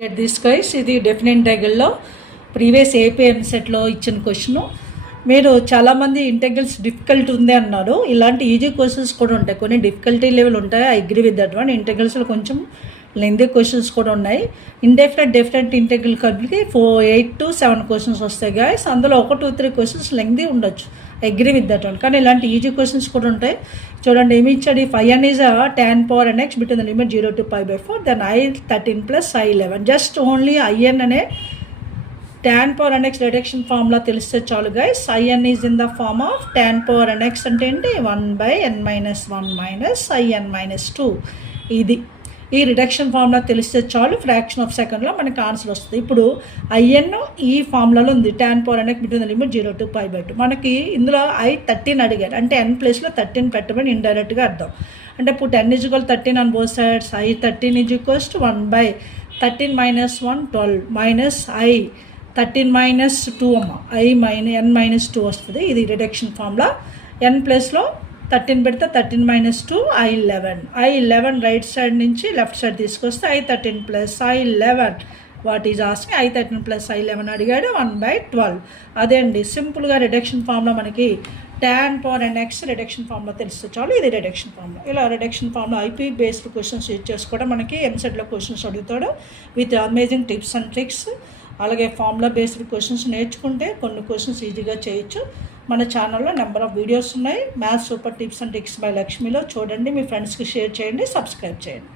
This guys ఇది definite ఇంటెగ్రల్లో previous AP ఎంసెట్లో ఇచ్చిన క్వశ్చన్. మీరు చాలామంది ఇంటెగ్రల్స్ డిఫికల్ట్ ఉంది అన్నారు. ఇలాంటి ఈజీ క్వశ్చన్స్ కూడా ఉంటాయి, కొన్ని డిఫికల్టీ లెవెల్ ఉంటాయి. I agree with that one. ఇంటెగ్రల్స్లో కొంచెం లెంతీ క్వశ్చన్స్ కూడా ఉన్నాయి. డెఫినెట్ ఇంటెగ్రల్ కలిపి 8 to 7 క్వశ్చన్స్ వస్తాయి గాయస్. అందులో 1, 2, 3 క్వశ్చన్స్ లెంతీ ఉండొచ్చు. I agree with that one. కానీ ఇలాంటి ఈజీ క్వశ్చన్స్ కూడా ఉంటాయి. చూడండి ఏమి ఇచ్చాడు. Φn is a tan power nx between the limit 0 to π/4 then I13 plus I11. Just only In అనే tan power nx reduction formula తెలిస్తే చాలు guys. In is in the form of tan power nx అంటే ఏంటి, 1/n-1 -In-2. ఇది ఈ reduction formula తెలిస్తే చాలు, fraction of సెకండ్లో మనకి ఆన్సర్ వస్తుంది. ఇప్పుడు In ఈ ఫార్ములాలో ఉంది, tan power nx between the limit 0 to π/2. మనకి ఇందులో I13 అడిగాడు, అంటే n ప్లేస్లో 13 పెట్టమని ఇండైరెక్ట్గా అర్థం. అంటే ఇప్పుడు n = 13 on both sides. I13 = 1/13 - 1 12 minus I13 - 2 n-2 వస్తుంది. ఇది రిడక్షన్ ఫార్ములా. n ప్లేస్లో 13 పెడితే 13 - 2 I11 రైట్ సైడ్ నుంచి లెఫ్ట్ సైడ్ తీసుకొస్తే I13 plus I11. What is asking I13 plus I11 అడిగాడు, 1/12. అదే అండి సింపుల్గా రిడక్షన్ ఫార్ములా. మనకి tan power nx reduction formula తెలిస్తే చాలు. ఇది రిడక్షన్ ఫార్ములా. ఇలా reduction formula IP based questions use చేసుకోవడం, మనకి ఎంసెట్లో క్వశ్చన్స్ అడుగుతాడు with amazing tips and tricks. అలాగే ఫార్ములా బేస్డ్ క్వశ్చన్స్ నేర్చుకుంటే కొన్ని క్వశ్చన్స్ ఈజీగా చేయొచ్చు. మన ఛానల్లో నెంబర్ ఆఫ్ వీడియోస్ ఉన్నాయి. Maths super tips and tricks by లక్ష్మిలో చూడండి, మీ ఫ్రెండ్స్కి షేర్ చేయండి, సబ్స్క్రైబ్ చేయండి.